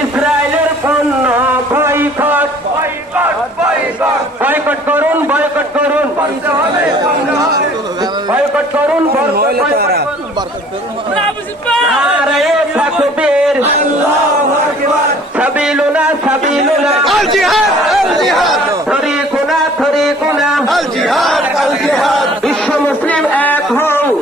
ইসরায়েলের পণ্য। Boycott. Boycott করুন বয়কট করুন। বয়কট করুন বিশ্ব মুসলিম এক হোক